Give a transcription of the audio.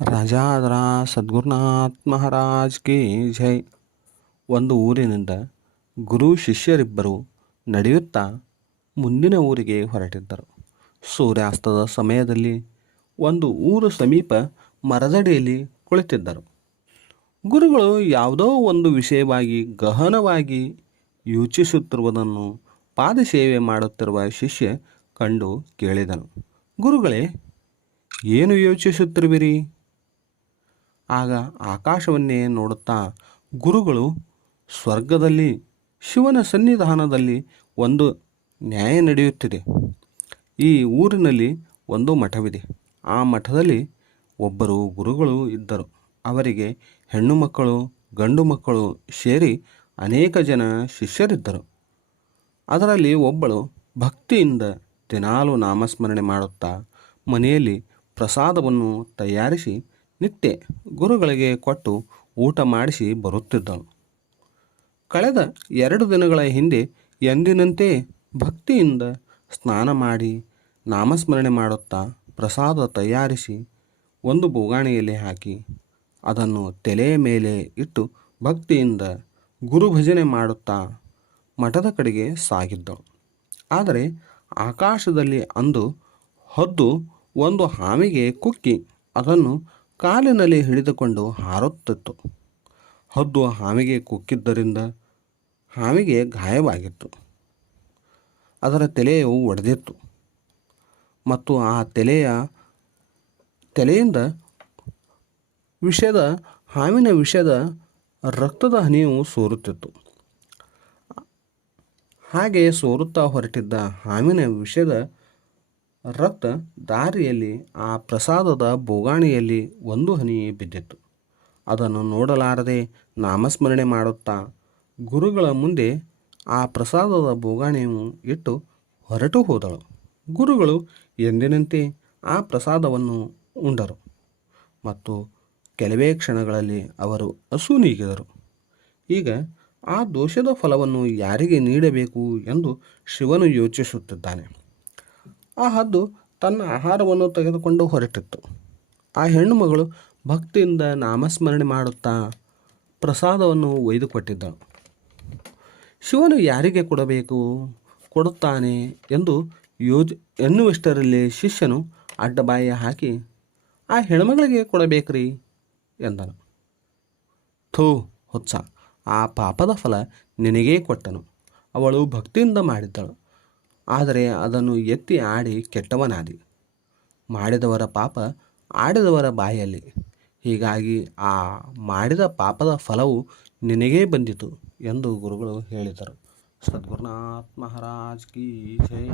ರಾಜಾದ್ರ ಸದ್ಗುರುನಾಥ್ ಮಹಾರಾಜ್ ಕಿ ಜೈ. ಒಂದು ಊರಿನಿಂದ ಗುರು ಶಿಷ್ಯರಿಬ್ಬರು ನಡೆಯುತ್ತಾ ಮುಂದಿನ ಊರಿಗೆ ಹೊರಟಿದ್ದರು. ಸೂರ್ಯಾಸ್ತದ ಸಮಯದಲ್ಲಿ ಒಂದು ಊರು ಸಮೀಪ ಮರದಡಿಯಲ್ಲಿ ಕುಳಿತಿದ್ದರು. ಗುರುಗಳು ಯಾವುದೋ ಒಂದು ವಿಷಯವಾಗಿ ಗಹನವಾಗಿ ಯೋಚಿಸುತ್ತಿರುವುದನ್ನು ಪಾದಸೇವೆ ಮಾಡುತ್ತಿರುವ ಶಿಷ್ಯ ಕಂಡು ಕೇಳಿದನು. ಗುರುಗಳೇ, ಏನು ಯೋಚಿಸುತ್ತಿರುವಿರಿ? ಆಗ ಆಕಾಶವನ್ನೇ ನೋಡುತ್ತಾ ಗುರುಗಳು ಸ್ವರ್ಗದಲ್ಲಿ, ಶಿವನ ಸನ್ನಿಧಾನದಲ್ಲಿ ಒಂದು ನ್ಯಾಯ ನಡೆಯುತ್ತಿದೆ. ಈ ಊರಿನಲ್ಲಿ ಒಂದು ಮಠವಿದೆ. ಆ ಮಠದಲ್ಲಿ ಒಬ್ಬರು ಗುರುಗಳು ಇದ್ದರು. ಅವರಿಗೆ ಹೆಣ್ಣು ಮಕ್ಕಳು, ಗಂಡು ಮಕ್ಕಳು ಸೇರಿ ಅನೇಕ ಜನ ಶಿಷ್ಯರಿದ್ದರು. ಅದರಲ್ಲಿ ಒಬ್ಬಳು ಭಕ್ತಿಯಿಂದ ದಿನಾಲು ನಾಮಸ್ಮರಣೆ ಮಾಡುತ್ತಾ ಮನೆಯಲ್ಲಿ ಪ್ರಸಾದವನ್ನು ತಯಾರಿಸಿ ನಿತ್ಯ ಗುರುಗಳಿಗೆ ಕೊಟ್ಟು ಊಟ ಮಾಡಿಸಿ ಬರುತ್ತಿದ್ದಳು. ಕಳೆದ ಎರಡು ದಿನಗಳ ಹಿಂದೆ ಎಂದಿನಂತೆ ಭಕ್ತಿಯಿಂದ ಸ್ನಾನ ಮಾಡಿ ನಾಮಸ್ಮರಣೆ ಮಾಡುತ್ತಾ ಪ್ರಸಾದ ತಯಾರಿಸಿ ಒಂದು ಬೋಗಾಣಿಯಲ್ಲಿ ಹಾಕಿ ಅದನ್ನು ತಲೆಯ ಮೇಲೆ ಇಟ್ಟು ಭಕ್ತಿಯಿಂದ ಗುರುಭಜನೆ ಮಾಡುತ್ತಾ ಮಠದ ಕಡೆಗೆ ಸಾಗಿದ್ದಳು. ಆದರೆ ಆಕಾಶದಲ್ಲಿ ಅಂದು ಹದ್ದು ಒಂದು ಹಾವಿಗೆ ಕುಕ್ಕಿ ಅದನ್ನು ಕಾಲಿನಲ್ಲಿ ಹಿಡಿದುಕೊಂಡು ಹಾರುತ್ತಿತ್ತು. ಹದ್ದು ಹಾವಿಗೆ ಕುಕ್ಕಿದ್ದರಿಂದ ಹಾವಿಗೆ ಗಾಯವಾಗಿತ್ತು. ಅದರ ತಲೆಯು ಒಡೆದಿತ್ತು. ಮತ್ತು ಆ ತಲೆಯ ತಲೆಯಿಂದ ವಿಷದ, ಹಾವಿನ ವಿಷದ ರಕ್ತದ ಹನಿಯು ಸೋರುತ್ತಿತ್ತು. ಹಾಗೆ ಸೋರುತ್ತಾ ಹೊರಟಿದ್ದ ಹಾವಿನ ವಿಷದ ರಕ್ತ ದಾರಿಯಲ್ಲಿ, ಆ ಪ್ರಸಾದದ ಬೋಗಾಣಿಯಲ್ಲಿ ಒಂದು ಹನಿ ಬಿದ್ದಿತ್ತು. ಅದನ್ನು ನೋಡಲಾರದೆ ನಾಮಸ್ಮರಣೆ ಮಾಡುತ್ತಾ ಗುರುಗಳ ಮುಂದೆ ಆ ಪ್ರಸಾದದ ಬೋಗಾಣಿಯನ್ನು ಇಟ್ಟು ಹೊರಟು ಹೋದಳು. ಗುರುಗಳು ಎಂದಿನಂತೆ ಆ ಪ್ರಸಾದವನ್ನು ಉಂಡರು ಮತ್ತು ಕೆಲವೇ ಕ್ಷಣಗಳಲ್ಲಿ ಅವರು ಹಸು ನೀಗಿದರು. ಈಗ ಆ ದೋಷದ ಫಲವನ್ನು ಯಾರಿಗೆ ನೀಡಬೇಕು ಎಂದು ಶಿವನು ಯೋಚಿಸುತ್ತಿದ್ದಾನೆ. ಆ ಹದ್ದು ತನ್ನ ಆಹಾರವನ್ನು ತೆಗೆದುಕೊಂಡು ಹೊರಟಿತ್ತು. ಆ ಹೆಣ್ಣು ಮಗಳು ಭಕ್ತಿಯಿಂದ ನಾಮಸ್ಮರಣೆ ಮಾಡುತ್ತಾ ಪ್ರಸಾದವನ್ನು ಒಯ್ದುಕೊಟ್ಟಿದ್ದಳು. ಶಿವನು ಯಾರಿಗೆ ಕೊಡಬೇಕು? ಕೊಡುತ್ತಾನೆ ಎಂದು ಯೋಜ, ಎನ್ನುವಷ್ಟರಲ್ಲಿ ಶಿಷ್ಯನು ಅಡ್ಡಬಾಯಿ ಹಾಕಿ, ಆ ಹೆಣ್ಮಗಳಿಗೆ ಕೊಡಬೇಕ್ರಿ ಎಂದನು. ಥೂ ಹುತ್ಸ ಆ ಪಾಪದ ಫಲ ನಿನಗೇ ಕೊಟ್ಟನು. ಅವಳು ಭಕ್ತಿಯಿಂದ ಮಾಡಿದ್ದಳು. ಆದರೆ ಅದನ್ನು ಎತ್ತಿ ಆಡಿ ಕೆಟ್ಟವನಾದಿ. ಮಾಡಿದವರ ಪಾಪ ಆಡಿದವರ ಬಾಯಲ್ಲಿ. ಹೀಗಾಗಿ ಆ ಮಾಡಿದ ಪಾಪದ ಫಲವು ನಿನಗೇ ಬಂದಿತು ಎಂದು ಗುರುಗಳು ಹೇಳಿದರು. ಸದ್ಗುರುನಾಥ್ ಮಹಾರಾಜ್ ಕಿ ಜೈ.